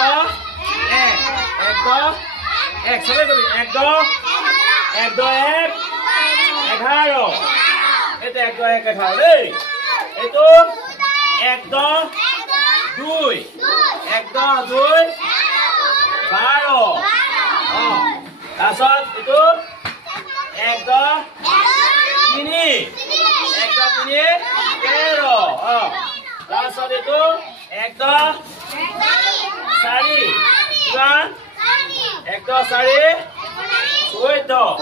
দহ এক এক দহ এক চবে কবি এক দহ এক 11 এইটো এক দহ এক 11 দেই এইটো এক দহ দুই এক দহ দুই 12 তাৰপিছত এইটো এক দহ তিনি এক দহ তিনি 13 তাৰপিছত এইটো এক দহ চাৰি কিমান এক দহ চাৰি 14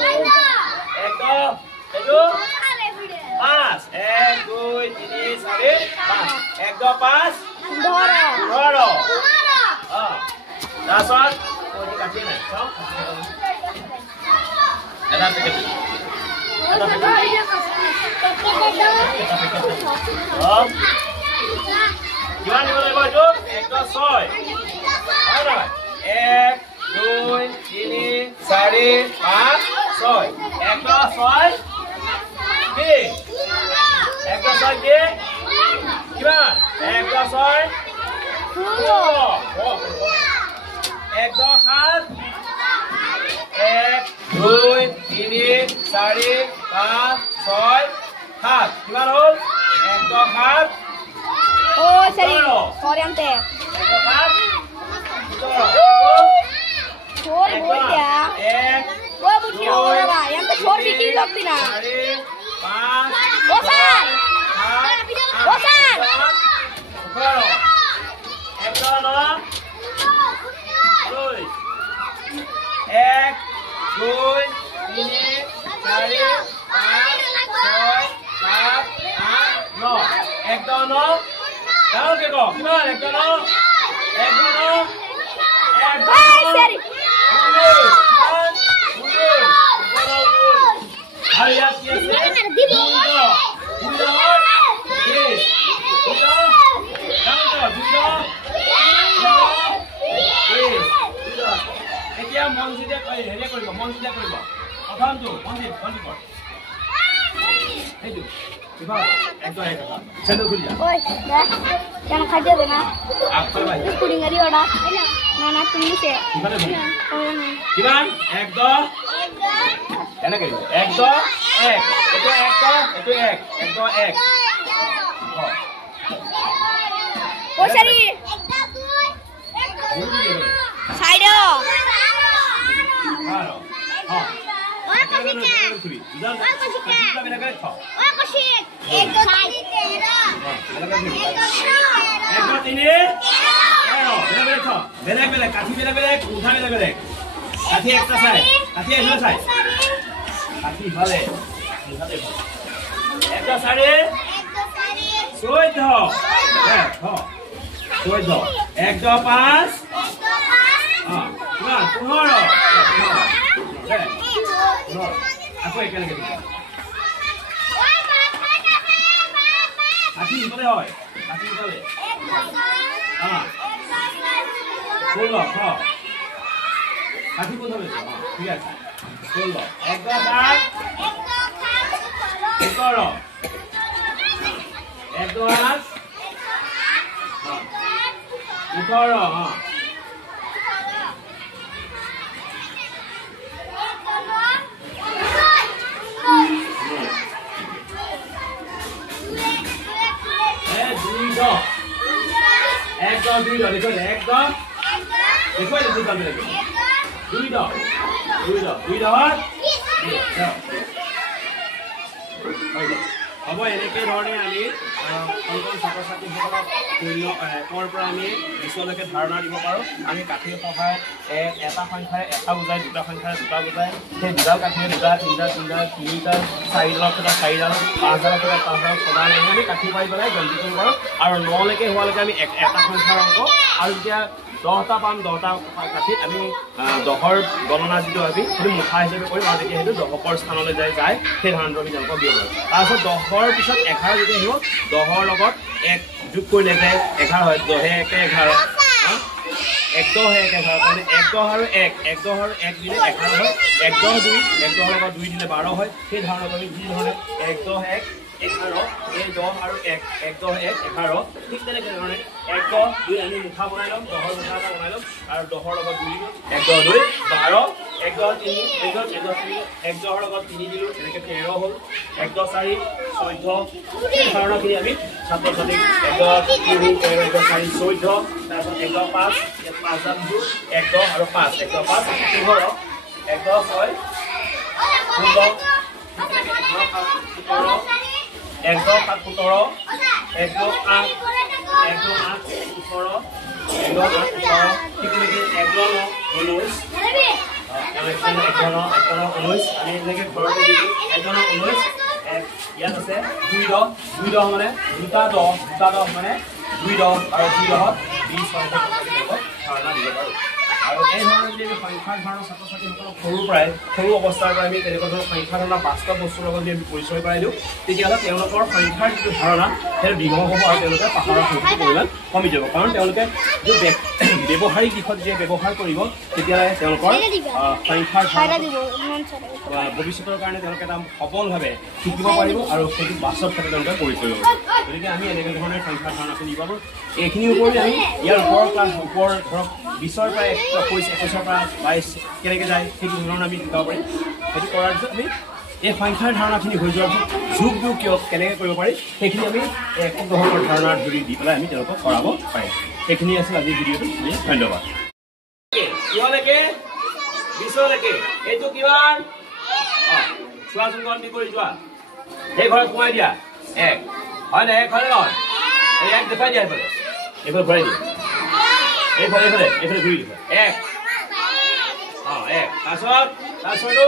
এক দহ এইটো 5 1 2 3 4 5 এক দহ 5 15 তাৰপিছত কাটি নাই চাওঁ এটা পেকেট কিমান দিব লাগিব এইটো এক দহ 6 হয় নহয় 1 2 3 4 5 6 এক দহ 6 কি এক দহ 6 কি কিমান এক দহ 6 এক দহ 7 1 2 3 4 5 6 7 কিমান হ'ল এক দহ 7 Oh, sorry. Sorry, ante. Chor bol dia. Wo buti ora ba. Yang to chor bikri lagti na. Osan. Osan. Ekta no. Doi. 1 2 3 4 5 6 7 8 9 ekta no. Tahu ke kok? Gimana ekta no? Ekta no. Hey, sorry. Ayat biasa. এতিয়া মনজিতে হেৰি কৰিব মনজিতে কৰিব প্ৰথমটো মনজিত মনজিত কৰ এইটো কিবা একদম একদম চেন্দ খুলি যা ওই দা কেন খাইতে দে না আপছে ভাই কুড়ি গাড়ি ওড়া না না তুমি সে কিমান একদম এনে কৰিব একদম এক এইটো একদম এইটো এক একদম এক ও সরি সাইডো বেলেগ বেলেগ কাঠি বেলেগ বেলেগ উঠা বেলেগ বেলেগ কাঠি একটা চাই কাঠি এগুলো চাই কাঠি ভালে একটা সাড়ে 14 এক দহ 5 15 আকৌ একেলগে দিবা কাঠি ইফালে হয় কাঠি ইফালে ষোল্ল কাঠি কোথাও ঠিক আছে 16 এক দহ 7 17 এক দহ 8 18 এক দহ 2 দহ দেখো এক দহ দেখো দুই দহ দেখো 2 দহ 2 দহ হ'ব এনেকৈ ধৰণে আমি সকলো ছাত্ৰ ছাত্ৰীসকলক কৰ পৰা আমি বিশ্বলৈকে ধাৰণা দিব পাৰোঁ আমি কাঠিৰ সহায়ত এটা সংখ্যাৰে এটা বুজায় দুটা সংখ্যাৰে দুটা বুজায় সেই দুডাল কাঠিৰে দুটা তিনিটা তিনিডাল চাৰিডালৰ ক্ষেত্ৰত চাৰিডাল 5ডালৰ ক্ষেত্ৰত 5ডাল 6ডাল আমি কাঠি পাৰি পেলাই গন্তি কৰিব পাৰোঁ আৰু 9লৈকে হোৱালৈকে আমি এটা সংখ্যাৰ অংক আৰু যেতিয়া 10টা পাম 10টা কাঠিত আমি 10ৰ গণনা যিটো আমি সেইটো মুঠা হিচাপে কৰিম আৰু যেতিয়া সেইটো দশকৰ স্থানলৈ যায় সেই ধাৰণাটো আমি তেওঁলোকক দিব পাৰোঁ তাৰপিছত 10ৰ পিছত 11 যেতিয়া আহিব 10ৰ লগত 1 যোগ কৰিলে যে 11 হয় 10 1 11 এক দহ 11 মানে 1 10 আৰু 1 10 আৰু 1 দিলে 11 হয় 1 10 2 1 10 লগত 2 দিলে 12 হয় সেই ধাৰণাটো আমি যি ধৰণে 1 10 1 11 এই 10 আৰু 1 1 10 1 11 ঠিক তেনেকৈ ধৰণে 1 10 2 আমি মুঠা বনাই ল'ম 10 মুঠা এটা বনাই ল'ম আৰু 10 লগত 2 দিলোঁ 1 10 2 12 1 10 3 1 10 1 10 3 1 10 লগত 3 দিলোঁ এনেকৈ 13 হ'ল 1 10 4 14 এই ধৰণৰখিনি আমি ছাত্ৰ ছাত্ৰীক 1 10 3 1 10 4 14 তাৰপিছত 1 10 5 ইয়াত 5 দাম দিওঁ 1 10 আৰু 5 1 10 5 15 1 10 6 16 1 10 7 17 1 10 8 1 10 8 18 1 10 8 ঠিক তেনেকৈ 1 10 9 19 আমি এনেকৈ ঘৰতে দিছোঁ 1 10 19 ইয়াত আছে 2 10 মানে 2টা 10 মানে 2 10 আৰু 2 10 20 ধাৰণা দিব পাৰোঁ আৰু এই ধৰণৰ যদি আমি সংখ্যা ধাৰণা ছাত্ৰ ছাত্ৰীসকলক সৰু অৱস্থাৰ পৰা আমি তেনেকুৱা ধৰণৰ সংখ্যা ধাৰণা বাস্তৱ বস্তুৰ লগত যদি আমি পৰিচয় কৰাই দিওঁ তেতিয়াহ'লে তেওঁলোকৰ সংখ্যাৰ যিটো ধাৰণা সেইটো দীঘল হ'ব আৰু তেওঁলোকে পাহৰাৰ সংখ্যাৰ পৰিমাণ কমি যাব কাৰণ তেওঁলোকে যিটো ব্যৱহাৰিক দিশত যে ব্যৱহাৰ কৰিব তেতিয়াহ'লে তেওঁলোকৰ সংখ্যাৰ ভৱিষ্যতৰ কাৰণে তেওঁলোকে এটা সবলভাৱে শিকিব পাৰিব আৰু সেইটো বাস্তৱ ক্ষেত্ৰত তেওঁলোকে কৰি কৰিব গতিকে আমি এনেকুৱা ধৰণৰ সংখ্যাৰ ধাৰণাখিনি দিব পাৰোঁ এইখিনিৰ ওপৰতে আমি ইয়াৰ ওপৰৰ ক্লাছ ওপৰ ধৰক 20ৰ পৰা 21ৰ পৰা 22 কেনেকৈ যায় সেইটো ধৰণৰ আমি শিকাব পাৰিম সেইটো কৰাৰ পিছত আমি এই সংখ্যাৰ ধাৰণাখিনি হৈ যোৱাৰ পিছত যোগবোৰ কিয় কেনেকৈ কৰিব পাৰি সেইখিনি আমি একো ধৰণৰ ধাৰণাৰ ধৰি দি পেলাই আমি তেওঁলোকক কৰাব পাৰিম সেইখিনি আছিল আজিৰ ভিডিঅ'টো ধন্যবাদ কিহলৈকে 20লৈকে এইটো কিমান চোৱাচোন গন্তি কৰি যোৱা সেই ঘৰত সোমাই দিয়া 1 হয় নে 1 হয় নে নহয় এই 1 দেখাই দিয়া এইফালে ভৰাই দিয়া এইফালে ঘূৰি দিব 1 1 তাৰপিছতো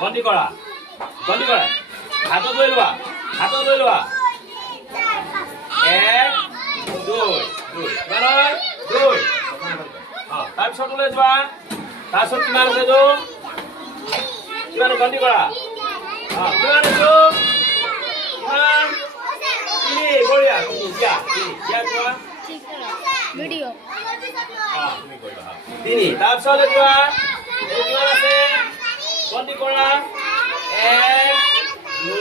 গন্তি কৰা হাতত লৈ লোৱা 1 2 তাৰপিছত লৈ যোৱা তাৰপিছত কিমান আছে এইটো কিমান গন্তি কৰা কিমান এইটো কিমান 3 বঢ়িয়া দিয়া ভিডিঅ' তুমি কৰিবা 3 তাৰপিছত যোৱা কিমান আছে গন্তি কৰা 1 2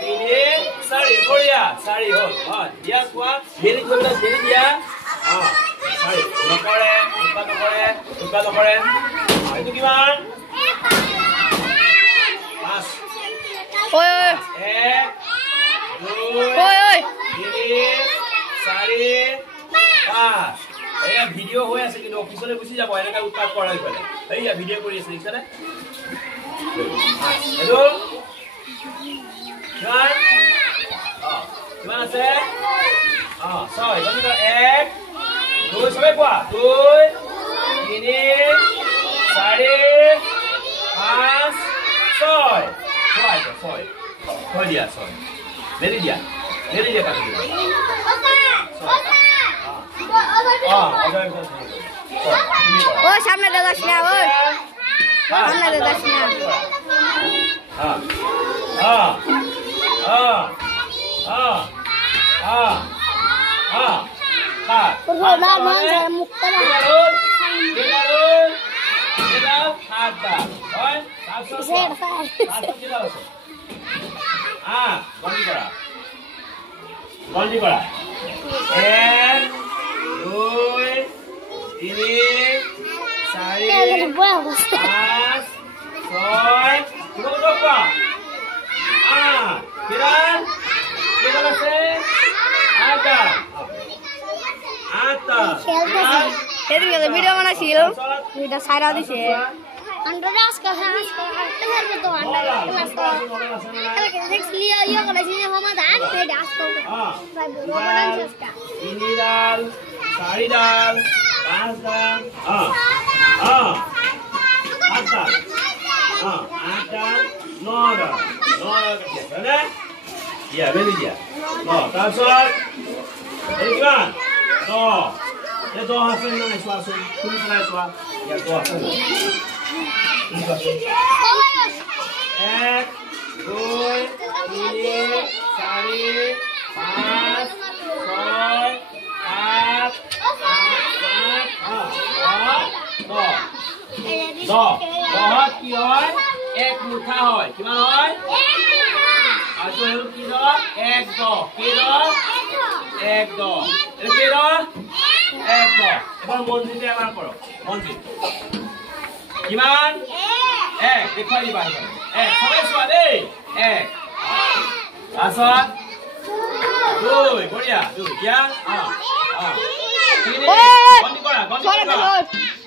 3 4 বঢ়িয়া 4 হ'ল দিয়া কোৱা মেলি দিয়া 4 নকৰে টুকা নকৰে এইটো কিমান 5 ঐ 1 2 3 4 5 এয়া ভিডিঅ' হৈ আছে কিন্তু অফিচলৈ গুচি যাব এনেকৈ উৎপাত কৰা ইফালে এইয়া ভিডিঅ' কৰি আছে দেখিছানে এইটো কিমান আছে 6 গন্তি কৰা 1 2 সবে কোৱা 2 3 4 5 6 থৈ দিয়া 6 মেলি দিয়া কাটি দিয়া ওই সামনে দেখাস না সামনে দেখাস না গন্তি কৰা 1 2 3 4 5 6 কোৱা কিমান আছে 8 এদিকে ভিডিও বানাইছিল এটা সাইরা দিছে আন্ডারাস কথা আন্ডার তো আন্ডার ক্লাস তো নেক্সট লিয়া ইয়া করে সিনে সমাধান এই ডাস তো ভাই বড় চেষ্টা 3 ডাল 4 ডাল 5 ডাল 8 ডাল 8 ডাল 9 ডাল 9 কেনে ইয়া বেলি দিয়া তাৰপিছত এই কিমান 10 এই 10 আছে না চোৱাচোন তুমি চাই চোৱা ইয়া 10 আছে 1 2 3 4 5 6 8 10 কি হয় 1 মুঠা হয় কিমান হয় আজো হলো কি দ এক দ কি দ এক দ এর কি দ এক দ এবার মনজিতে এবার করো মনজিত কিমান এক দেখাই দিবা এক সবাই চোৱা দেই এক আসা দুই বঢ়িয়া দুই দিয়া তিনি গন্তি কৰা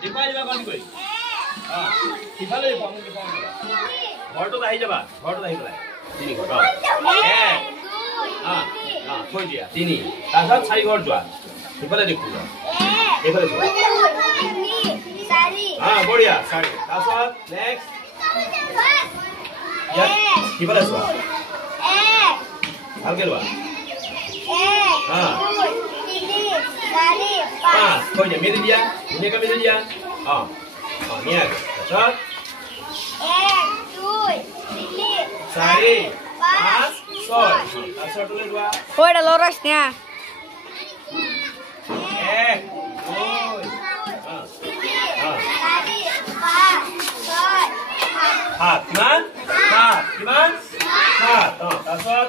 দেখাই দিবা গন্তি কৰি সিফালে ঘৰটোত আহি যাবা ঘৰটোত আহি পেলাই তিনি ঘৰ এক থৈ দিয়া তিনি তাৰপিছত চাৰি ঘৰ যোৱা সিফালে দেখো এইফালে যোৱা বঢ়িয়া চাৰি তাৰপিছত নেক্সট সিফালে চোৱা ভালকে লোৱা পাঁচ থৈ দিয়া মেলি দিয়া ধুনীয়াকৈ মেলি দিয়া নিয়াকে তাৰপিছত চাৰি পাঁচ ছয় তাৰপিছত লৈ লোৱা Ora loras nya. এক সাত কিমান সাত কিমান সাত তাৰপিছত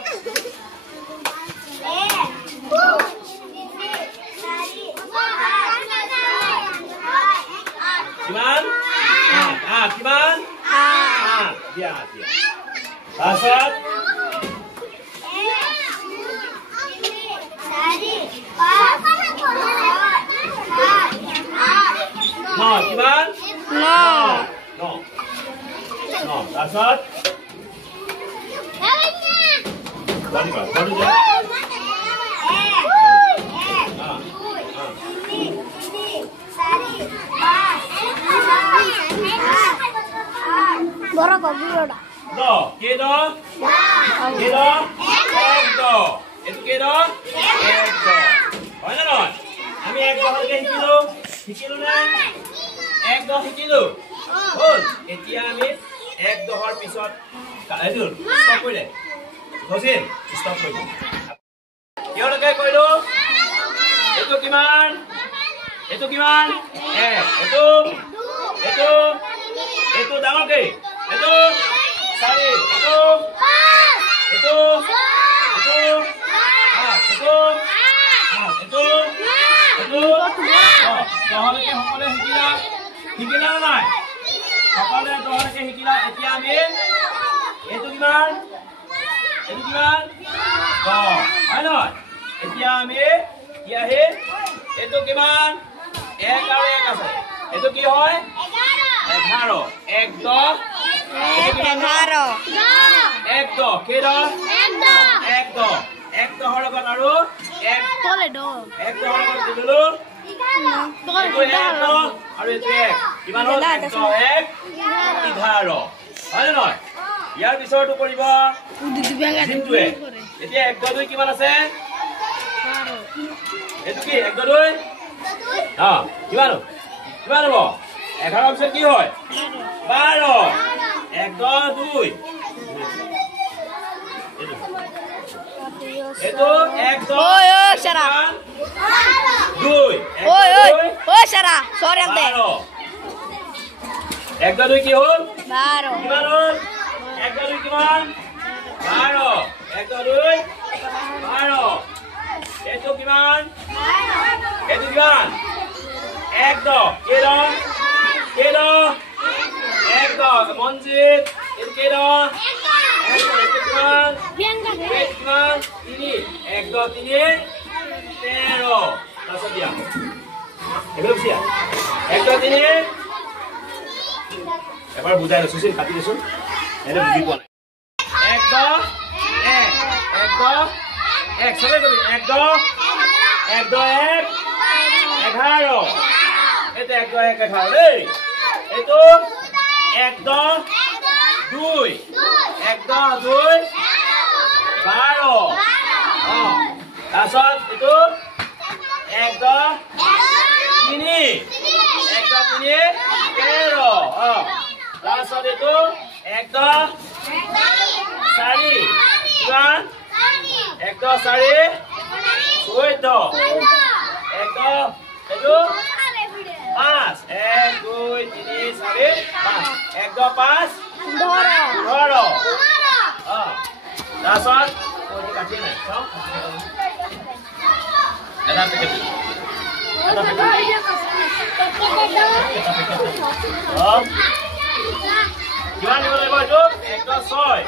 কিমান আঠ কিমান আঠ দিয়া দিয়া তাৰপিছত ন কিমান No. ন ন তাৰপিছত Bora kopiora. দ কি দ কি দ এক দ এইটো কি দ এক দ হয় না নহয় আমি এক দহলৈকে শিকিলো না এক দহ শিকিলো হ'ল এতিয়া আমি এক দহৰ পিছত এইটো ষ্টপ কৰি দে হজিল ষ্টপ কৰি দে কিয়লৈকে কৰিলো এইটো কিমান এক এইটো এইটো ডাঙৰকে এইটো চাৰি এইটো এইটো এইটো এইটো এইটো এইটো দহলৈকে সকলোৱে শিকিলা নাই সকলোৱে দহলৈকে শিকিলা এতিয়া আমি এইটো কিমান দহ হয় নহয় এতিয়া আমি কি আহি এইটো কিমান এক আৰু এক আছে এইটো কি হয় 11 এক দহ এক দহ কেইটা এক দহৰ লগত আৰু এক দহৰ লগত দিলো আৰু এইটো এক কিমান হ'ল এক দহ এক 11 হয় নে নহয় ইয়াৰ পিছৰটো কৰিব জিমটোৱে এতিয়া এক দহ দুই কিমান আছে এইটো কি এক দহ দুই কিমান হ'ব 11 পিছত কি হয় 12 এক দহ দুই এইটো এক দহ দুই এক দহ দুই কি হ'ল কিমান হ'ল এক দহ দুই কিমান 12 এক দহ দুই 12 এইটো কিমান এক দহ কেইদহ এক দহ মনজিত এইটো কেইদহ কিমান তিনি এক দহ তিনি 13 তাৰপিছত দিয়া এবাৰ বুজিয়া এক দহ তিনি এবাৰ বুজাই লৈছো কাটি দিছো এনে বুজি পোৱা নাই এক দহ এক চবে কবি এক দহ এক 11 এইটো এক দহ এক 11 দেই এইটো এক দহ দুই এক দহ দুই 12 তাৰপিছত এইটো এক দহ তিনি এক দহ তিনি 13 তাৰপিছত এইটো এক দহ চাৰি কিমান এক দহ চাৰি 14 এক দহ এইটো 5 1 2 3 4 5 এক দহ 5 15 তাৰপিছত কাটি নাই চাওঁ এটা পেকেট কিমান দিব লাগিব এইটো 1 6 হয়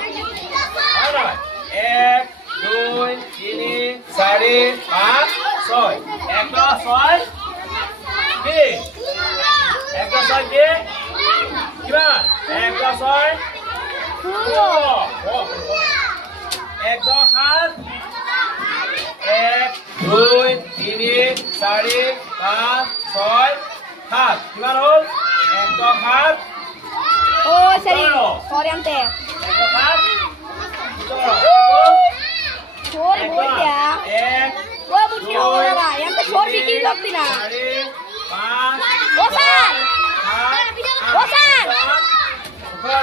নহয় 1 2 3 4 5 6 1 6 কি 1 6 কি কিমান 1 6 1 7 1 2 3 4 5 6 7 কিমান হ'ল 1 7 Oh, sorry ante. 1 7 Chor bol kya? Wo buti ho raha hai. Yan pe chor biki lagti na. 5 Osan. Osan. 1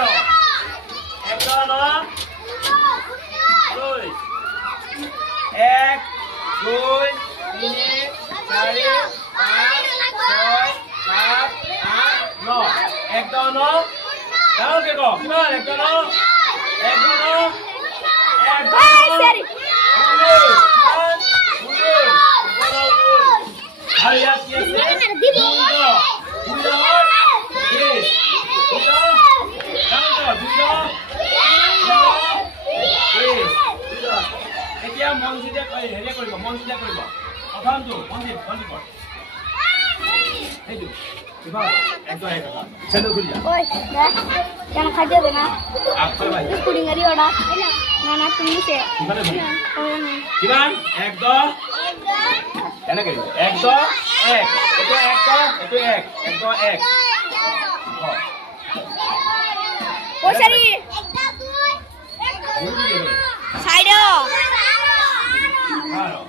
2 3 4 5 6 7 8 9 1 2 9 Đâu kìa cổ, kim ơi, em cho nó. Em cho nó. Em cho nó. Sorry. Hurry up, yes, yes. এতিয়া মন যেতিয়া হেৰি কৰিব মন যেতিয়া কৰিব প্ৰথমটো মন দিব এইটো কিবা একদম এটা চেন্ডো খুলি যা ওই দেখ কেন খাই দেবে না আপনি ভাই স্কুটিং গাড়ি ওটা না না তুমি সে কিমান 1 2 কেনে কৰিবা 1 2 1 এটা 1 2 1 1 1 ও সরি 1 2 সাইডে Claro.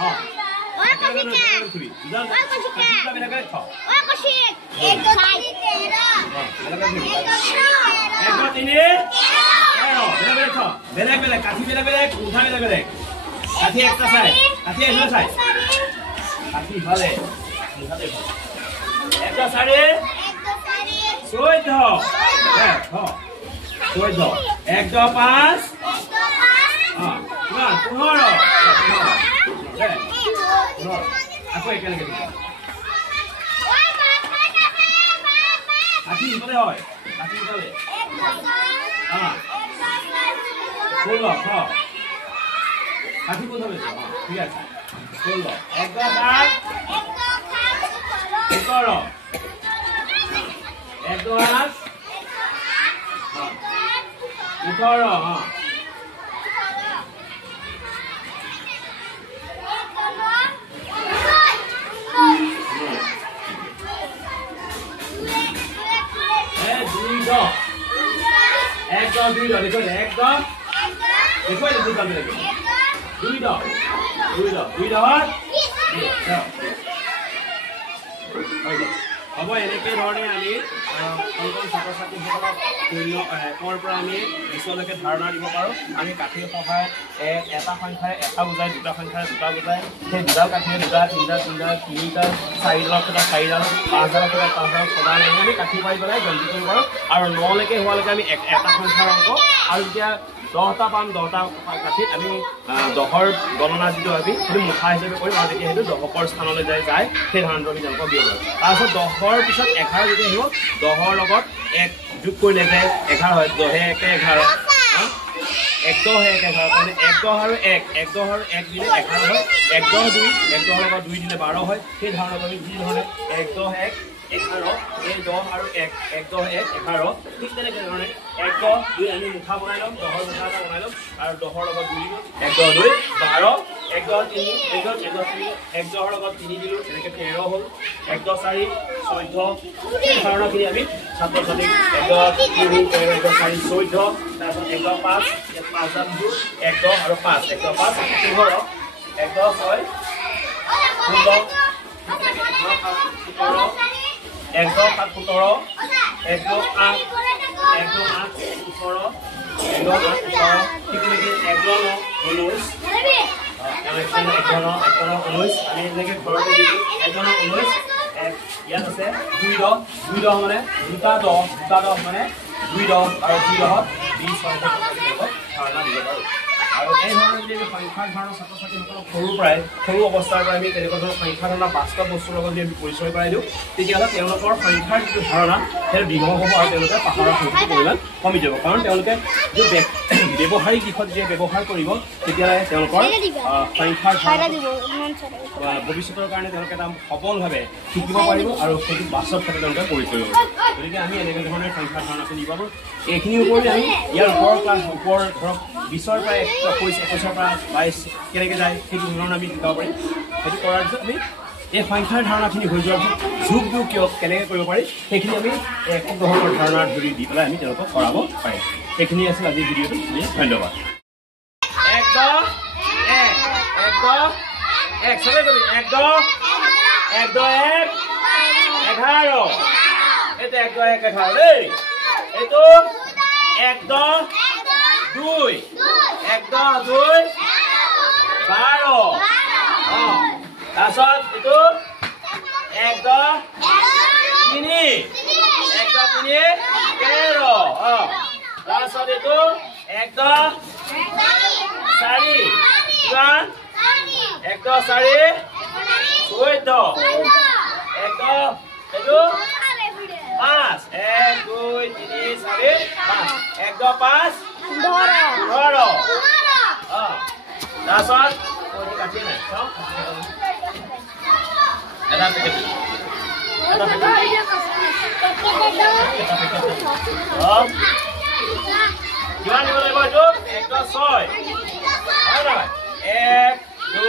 Ah. ওই কশিকা ওই কশিকা ওই কশিক এক তো সাইড তেরা এক তো তিনে বেলেগ কাঠি বেলেগ উঠা বেলেগ কাঠি একটা সাইড কাঠি এখানে সাইড কাঠি ভালে উঠাতে একটা সাইডে চৈধ্য হ্যাঁ চৈধ্য 1 2 5 হ্যাঁ কিমান 15 Aku ikan lagi. Kaki boleh hoy. Kaki boleh. Solo, ha. Kaki boleh hoy. ঠিক আছে. Solo. একদম হাত. করো. একদম হাত. করো, হ্যাঁ. একদম দুই দাও দেখো একদম দেখো এই দুই দাও দেখো দুই দাও হ'ব এনেকৈ ধৰণে আমি কণ ছাত্ৰ ছাত্ৰীসকলক কৰ পৰা আমি পিছলৈকে ধাৰণা দিব পাৰোঁ আমি কাঠিৰ সহায়ত এটা সংখ্যাৰে এটা বুজাই দুটা সংখ্যাৰে দুটা বুজাই সেই দুডাল কাঠিৰে দুটা তিনিটা তিনিডাল চাৰিডালৰ ক্ষেত্ৰত চাৰিডাল পাঁচডালৰ ক্ষেত্ৰত পাঁচডাল ছডাল এনেকৈ আমি কাঠি পাৰি পেলাই গন্তি কৰিব পাৰোঁ আৰু 9লৈকে হোৱালৈকে আমি এটা সংখ্যাৰ অংক আৰু যেতিয়া 10টা পাম 10টা কাঠিত আমি 10ৰ গণনা যিটো আমি সেইটো মুঠা হিচাপে কৰিম আৰু তেতিয়া সেইটো দশকৰ স্থানলৈ যায় সেই ধাৰণাটো আমি তেওঁলোকক দিব পাৰোঁ তাৰপিছত 10ৰ পিছত 11 যেতিয়া আহিব 10ৰ লগত 1 যোগ কৰিলে যে 11 হয় 10 1 11 1 10 1 11 মানে 1 10 আৰু 1 10 আৰু 1 দিলে 11 হয় 1 10 2 1 10 লগত 2 দিলে 12 হয় সেই ধাৰণাটো আমি যি ধৰণে 1 10 1 11 এই 10 আৰু 1 10 1 11 ঠিক তেনেকৈ ধৰণে 1 10 2 আমি মুঠা বনাই ল'ম 10ৰ মুঠা এটা বনাই ল'ম আৰু 10ৰ লগত 2 দিলোঁ 1 10 2 12 1 10 3 1 10 3 1 10ৰ লগত 3 দিলোঁ তেনেকৈ 13 হ'ল 1 10 4 14 এই ধাৰণাখিনি আমি ছাত্ৰ ছাত্ৰীক 1 10 3 1 10 4 14 তাৰপিছত 1 10 5 5 2 1 10 আৰু 5 1 10 5 15 1 10 6 16 1 10 7 17 1 10 8 1 10 8 17 1 10 8 17 ঠিক তেনেকৈ 1 10 9 19 আমি এনেকৈ ঘৰতে দিছোঁ 1 10 19 ইয়াত আছে 2 10 মানে দুটা 10 মানে 2 10 আৰু 2 10 20 ধাৰণা দিব পাৰোঁ আৰু এই ধৰণৰ যদি আমি সংখ্যাৰ ধাৰণা ছাত্ৰ ছাত্ৰীসকলক সৰু অৱস্থাৰ পৰা আমি তেনেকুৱা ধৰণৰ সংখ্যাৰ ধাৰণা বাস্তৱ বস্তুৰ লগত যদি আমি পৰিচয় কৰাই দিওঁ তেতিয়াহ'লে তেওঁলোকৰ সংখ্যাৰ যিটো ধাৰণা সেইটো দৃঢ় হ'ব আৰু তেওঁলোকে পাহৰাৰ সংখ্যাৰ পৰিমাণ কমি যাব কাৰণ তেওঁলোকে যিটো ব্যৱহাৰিক দিশত যেতিয়া ব্যৱহাৰ কৰিব তেতিয়াহ'লে তেওঁলোকৰ সংখ্যাৰ ভৱিষ্যতৰ কাৰণে তেওঁলোকে এটা সবলভাৱে শিকিব পাৰিব আৰু সেইটো বাস্তৱ ক্ষেত্ৰত তেওঁলোকে প্ৰয়োগ কৰিব গতিকে আমি এনেকুৱা ধৰণৰ সংখ্যাৰ ধাৰণা চিনি পাব এইখিনিৰ ওপৰতে আমি ইয়াৰ ওপৰৰ ক্লাছ ওপৰ ধৰক 20ৰ পৰা 21ৰ পৰা 22 কেনেকৈ যায় সেইটো ধৰণৰ আমি শিকাব পাৰিম সেইটো কৰাৰ পিছত আমি এই সংখ্যাৰ ধাৰণাখিনি হৈ যোৱাৰ পিছত যোগবোৰ কিয় কেনেকৈ কৰিব পাৰি সেইখিনি আমি এক ধৰণৰ ধাৰণাৰ ধৰি দি পেলাই আমি তেওঁলোকক কৰাব পাৰিম সেইখিনি আছিল আজিৰ ভিডিঅ'টো ধন্যবাদ 1 10 1 1 10 1 10 1 10 1 11 এটা 1 10 1 11 দেই এইটো 1 10 2 1 10 2 12 তাৰপিছত এইটো 1 10 3 1 10 3 13 তাৰপিছত এইটো 1 10 4 কিমান 1 10 4 14 1 10 এইটো 5 1 2 3 4 5 1 10 5 15 তাৰপিছত কাটি নাই চাওঁ এটা পেকেট কিমান দিব লাগিব এইটো 1 10 6 হয় নহয় 1 2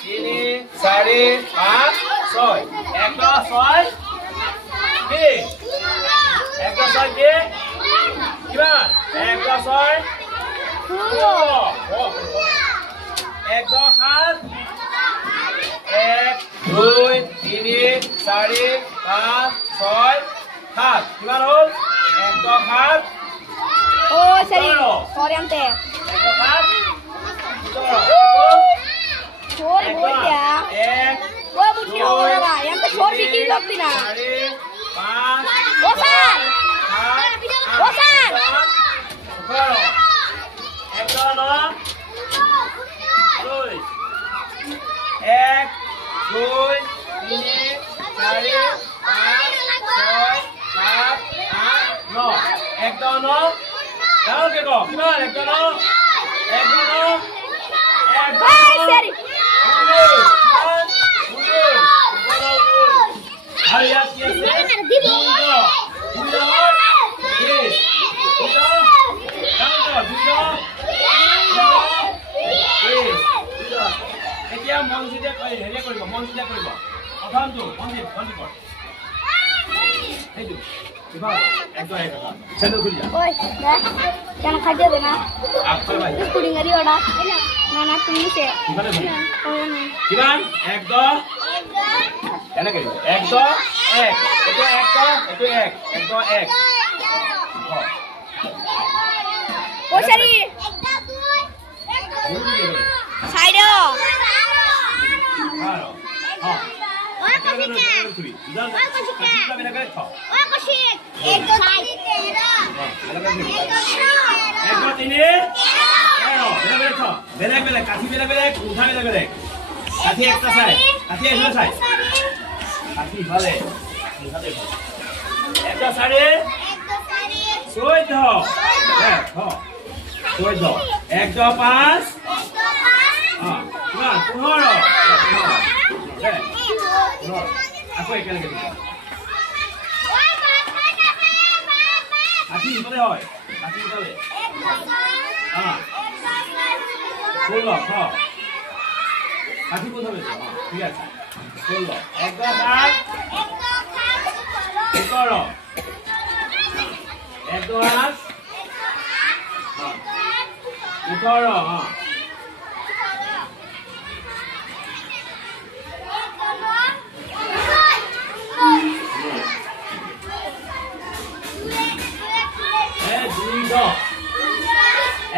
3 4 5 6 1 10 6 কি 1 10 6 কি কিমান 1 10 6 1 10 7 1 2 3 4 5 6 7 কিমান হ'ল 1 10 7 sorry ante 1 10 7 छोड़ बोल क्या वो बुढ़िया हो रहा है हम तो छोड़ भी की लगती ना वो सर एक दो नौ 1 2 3 4 5 6 7 8 9 1 2 9 डाल के को कितना 1 2 9 1 2 9 1 2 सॉरी Hariya kiyase duda এতিয়া মন যেতিয়া হেৰি কৰিব মন যেতিয়া কৰিব প্ৰথমটো মন কৰ এইটো কিবা একদম এটা চেন্ডো খুলি যা ওই দেখ কেন খাই দেবে না আপা ভাই স্কুটিং গাড়ি ওটা না না তুমি সে কিমান 1 10 কেনে কৰিবা 1 10 1 এটা 1 10 এটা 1 1 10 1 ও সরি সাইডে হ্যাঁ ওই কশিকে ওই কশিক 1 2 3 বেলেগ কাঠি বেলেগ উঠা বেলেগ কাঠি একটা চাই কাঠি এখানে চাই কাঠি ভালে উঠাতে ভালে একটা সাড়ে 14 হ্যাঁ 14 1 10 5 হ্যাঁ 15 হ্যাঁ আপু এখানে গেল কাঠি বলে হয় কাঠি বলে হ্যাঁ 16 হ্যাঁ কাঠি কোথাও বেশি হ্যাঁ ঠিক আছে 16 1 10 8 17 1 2 8 18 হ্যাঁ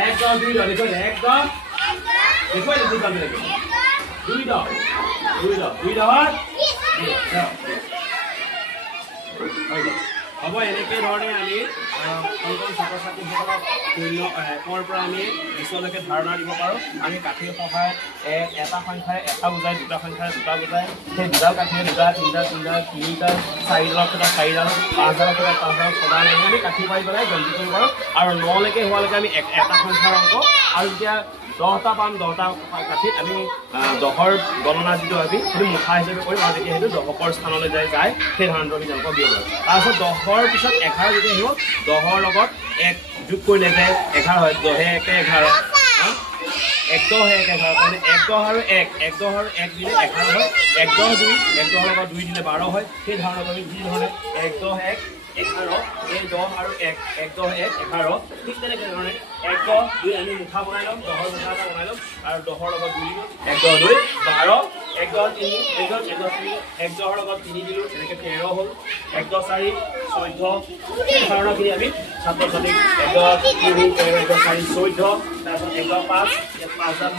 एक दो दुई दो देखो एक दो देखो ये दुई दो मेरे दुई दो হ'ব এনেকৈ ধৰণে আমি কণ ছাত্ৰ ছাত্ৰীসকলক একৰ পৰা আমি 20লৈকে ধাৰণা দিব পাৰোঁ। আমি কাঠিৰ সহায়ত এটা সংখ্যাৰে এটা বুজাই, দুটা সংখ্যাৰে দুটা বুজাই, সেই দুডাল কাঠিৰে দুটা, তিনিটা, তিনিডাল, চাৰিডালৰ ক্ষেত্ৰত চাৰিডাল, পাঁচডালৰ ক্ষেত্ৰত পাঁচডাল, ছডাল এনেকৈ আমি কাঠি পাৰি পেলাই গন্তি কৰিব পাৰোঁ। আৰু 9লৈকে হোৱালৈকে আমি এটা সংখ্যাৰ অংক, আৰু যেতিয়া 10টা পাম 10টা কাঠিত আমি 10ৰ গণনা যিটো আমি সেইটো মুঠা হিচাপে কৰিম, আৰু তেতিয়া সেইটো দশকৰ স্থানলৈ যায় সেই ধাৰণাটো আমি তেওঁলোকক দিব পাৰোঁ। তাৰপিছত 10ৰ পিছত 11 যেতিয়া আহিব, 10ৰ লগত 1 যোগ কৰিলে যে 11 হয়, 10ে 1 11, 1 10 1 11, মানে 1 10 আৰু 1 10 আৰু 1 দিলে 11 হয়, 1 10 2, 1 10ৰ লগত 2 দিলে 12 হয়। সেই ধাৰণাটো আমি যি ধৰণে 1 10 1 11, এই 10 আৰু 1 10 1 11, ঠিক তেনেকৈ ধৰণে 1 10 2 আমি মুঠা বনাই ল'ম, 10ৰ মুঠা এটা বনাই ল'ম, আৰু 10ৰ লগত 2 দিলোঁ, 1 10 2 12, 1 10 3 1 10 3 1 10ৰ লগত 3 দিলোঁ, তেনেকৈ 13 হ'ল, 1 10 4 14, এই ধাৰণাখিনি আমি ছাত্ৰ ছাত্ৰীক 1 10 3 1 10 4 14, তাৰপিছত 1 10 5 5 10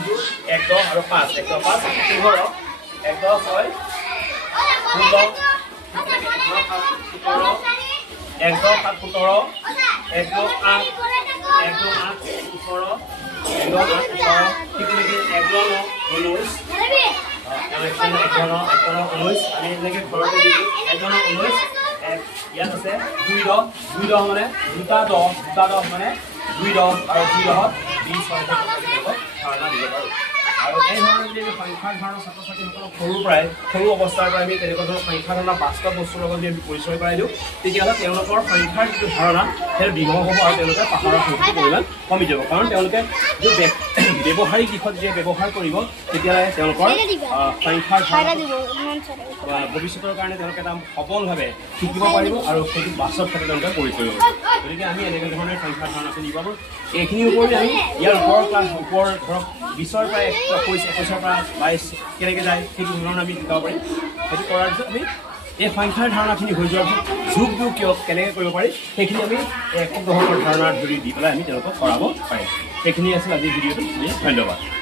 1 10 আৰু 5 1 10 5 15, 1 10 6 16, 1 10 7 17, 1 10 8 1 10 8 18, 1 10 8 18, ঠিক তেনেকৈ 1 10 9 19, 19 আমি এনেকৈ ঘৰতে দিছোঁ 1 10 19, ইয়াত আছে 2 10 মানে দুটা 10 মানে 2 10, আৰু 2 10ত 20 সংখ্যা ধাৰণা দিব পাৰোঁ। আৰু এই ধৰণে যদি আমি সংখ্যাৰ ধাৰণা ছাত্ৰ ছাত্ৰীসকলক সৰু অৱস্থাৰ পৰা আমি তেনেকুৱা ধৰণৰ সংখ্যা ধাৰণা বাস্তৱ বস্তুৰ লগত যদি আমি পৰিচয় কৰাই দিওঁ, তেতিয়াহ'লে তেওঁলোকৰ সংখ্যাৰ যিটো ধাৰণা সেইটো দীঘল হ'ব, আৰু তেওঁলোকে পাহৰাৰ সংখ্যাৰ পৰিমাণ কমি যাব। কাৰণ তেওঁলোকে যিটো ব্যৱহাৰিক দিশত যেতিয়া ব্যৱহাৰ কৰিব, তেতিয়াহ'লে তেওঁলোকৰ সংখ্যাৰ ধাৰণা ভৱিষ্যতৰ কাৰণে তেওঁলোকে এটা সবলভাৱে শিকিব পাৰিব, আৰু সেইটো বাস্তৱ ক্ষেত্ৰত তেওঁলোকে প্ৰয়োগ কৰিব পাৰিব। গতিকে আমি এনেকুৱা ধৰণে সংখ্যাৰ ধাৰণাটো দিব পাৰোঁ। এইখিনিৰ উপৰি আমি ইয়াৰ ওপৰ ধৰক 20ৰ পৰা 21ৰ পৰা 22 কেনেকৈ যায় সেইটো ধৰণে আমি শিকাব পাৰিম। সেইটো কৰাৰ পিছত আমি এই সংখ্যাৰ ধাৰণাখিনি হৈ যোৱাৰ পিছত যোগবোৰ কেনেকৈ কৰিব পাৰি সেইখিনি আমি একক ধৰণৰ ধাৰণা ধৰি দি পেলাই আমি তেওঁলোকক কৰাব পাৰিম। সেইখিনি আছিল আজিৰ ভিডিঅ'টো। ধন্যবাদ।